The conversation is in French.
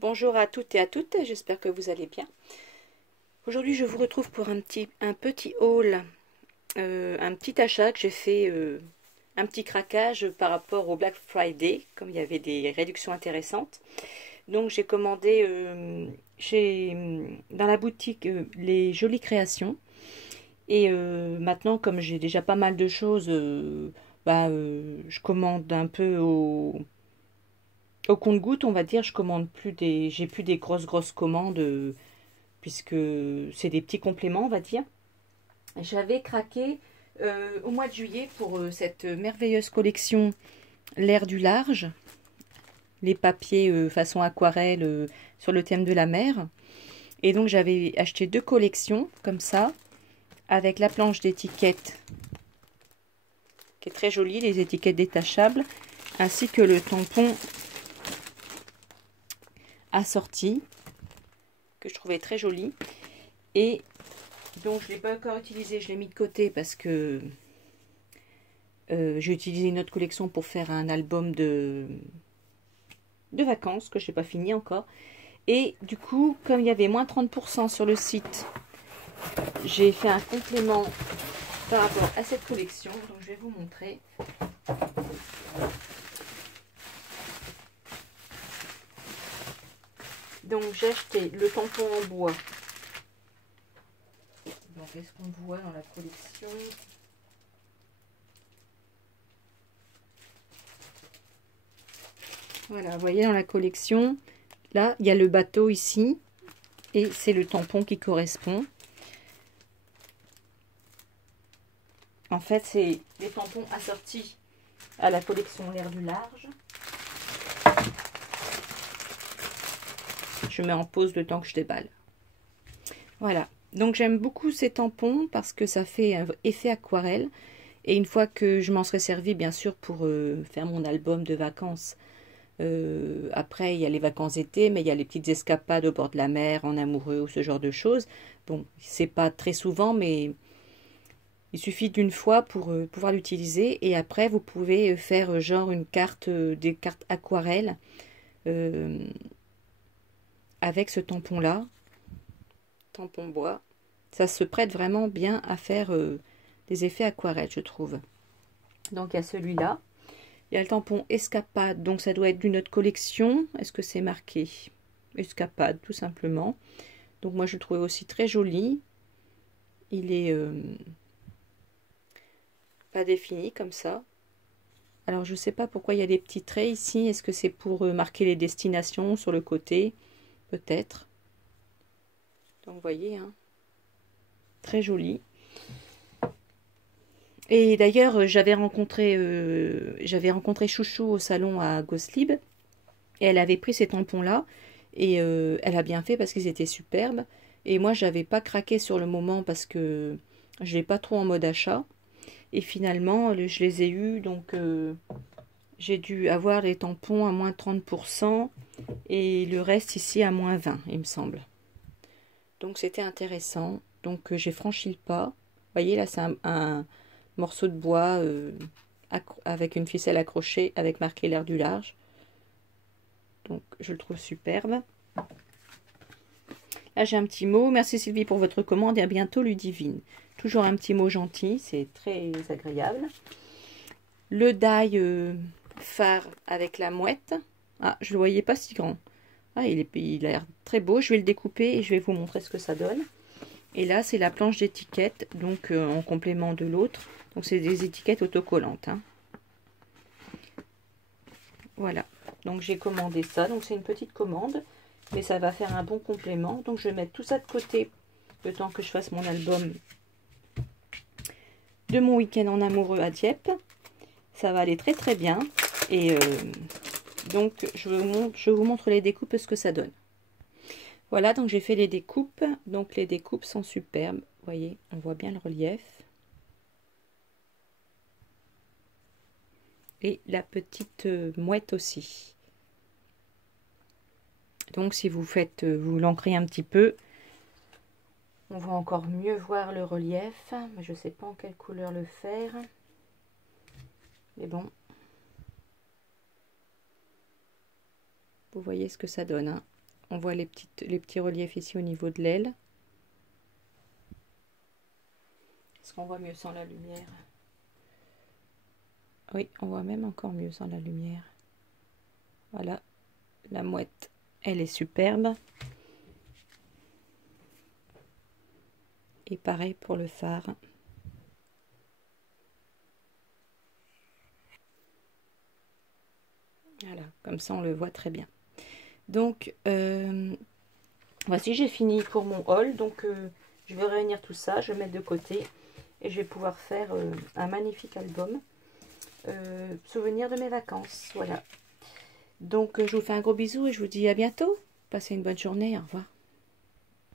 Bonjour à toutes et à toutes, j'espère que vous allez bien. Aujourd'hui je vous retrouve pour un petit haul, un petit achat que j'ai fait, un petit craquage par rapport au Black Friday, comme il y avait des réductions intéressantes. Donc j'ai commandé dans la boutique les jolies créations. Et maintenant comme j'ai déjà pas mal de choses, je commande un peu au compte-gouttes, on va dire. Je commande plus j'ai plus des grosses commandes, puisque c'est des petits compléments, on va dire. J'avais craqué au mois de juillet pour cette merveilleuse collection L'air du large, les papiers façon aquarelle sur le thème de la mer. Et donc j'avais acheté 2 collections comme ça, avec la planche d'étiquette qui est très jolie, les étiquettes détachables, ainsi que le tampon assorti que je trouvais très joli. Et donc je ne l'ai pas encore utilisé, je l'ai mis de côté parce que j'ai utilisé une autre collection pour faire un album de vacances que je n'ai pas fini encore. Et du coup, comme il y avait moins 30% sur le site, j'ai fait un complément par rapport à cette collection. Donc je vais vous montrer. Donc j'ai acheté le tampon en bois. Donc est-ce qu'on voit dans la collection? Voilà, vous voyez dans la collection, là, il y a le bateau ici, et c'est le tampon qui correspond. En fait, c'est les tampons assortis à la collection L'air du large. Je mets en pause le temps que je déballe. Voilà, donc j'aime beaucoup ces tampons parce que ça fait un effet aquarelle. Et une fois que je m'en serai servi, bien sûr, pour faire mon album de vacances. Après, il y a les vacances été, mais il y a les petites escapades au bord de la mer, en amoureux ou ce genre de choses. Bon, c'est pas très souvent, mais il suffit d'une fois pour pouvoir l'utiliser. Et après, vous pouvez faire genre une carte, des cartes aquarelles avec ce tampon-là, tampon bois. Ça se prête vraiment bien à faire des effets aquarelles, je trouve. Donc, il y a celui-là. Il y a le tampon Escapade, donc ça doit être d'une autre collection. Est-ce que c'est marqué? Escapade, tout simplement. Donc moi, je le trouvais aussi très joli. Il est pas défini comme ça. Alors, je ne sais pas pourquoi il y a des petits traits ici. Est-ce que c'est pour marquer les destinations sur le côté? Peut-être. Donc, vous voyez, hein, très joli. Et d'ailleurs, j'avais rencontré Chouchou au salon à Goslib. Et elle avait pris ces tampons-là. Et elle a bien fait parce qu'ils étaient superbes. Et moi, j'avais pas craqué sur le moment parce que je l'ai pas trop en mode achat. Et finalement, je les ai eus. Donc, j'ai dû avoir les tampons à moins 30%. Et le reste ici à moins 20, il me semble. Donc, c'était intéressant. Donc, j'ai franchi le pas. Vous voyez, là, c'est un morceau de bois avec une ficelle accrochée avec marqué L'air du large. Donc, je le trouve superbe. Là, j'ai un petit mot. Merci Sylvie pour votre commande et à bientôt Ludivine. Toujours un petit mot gentil, c'est très agréable. Le die phare avec la mouette. Ah, je ne le voyais pas si grand. Ah, il a l'air très beau. Je vais le découper et je vais vous montrer ce que ça donne. Et là, c'est la planche d'étiquette, donc en complément de l'autre. Donc, c'est des étiquettes autocollantes. Hein. Voilà. Donc, j'ai commandé ça. Donc, c'est une petite commande. Mais ça va faire un bon complément. Donc, je vais mettre tout ça de côté le temps que je fasse mon album de mon week-end en amoureux à Dieppe. Ça va aller très très bien. Et donc, je vous montre les découpes, ce que ça donne. Voilà, donc j'ai fait les découpes. Donc, les découpes sont superbes. Vous voyez, on voit bien le relief. Et la petite mouette aussi. Donc, si vous faites, vous l'ancrez un petit peu, on va encore mieux voir le relief. Mais je ne sais pas en quelle couleur le faire. Mais bon. Vous voyez ce que ça donne. Hein. On voit les petits reliefs ici au niveau de l'aile. Est-ce qu'on voit mieux sans la lumière? Oui, on voit même encore mieux sans la lumière. Voilà, la mouette, elle est superbe. Et pareil pour le phare. Voilà, comme ça on le voit très bien. Donc, voici, j'ai fini pour mon haul. Donc, je vais réunir tout ça, je vais mettre de côté. Et je vais pouvoir faire un magnifique album. Souvenir de mes vacances, voilà. Donc, je vous fais un gros bisou et je vous dis à bientôt. Passez une bonne journée, au revoir.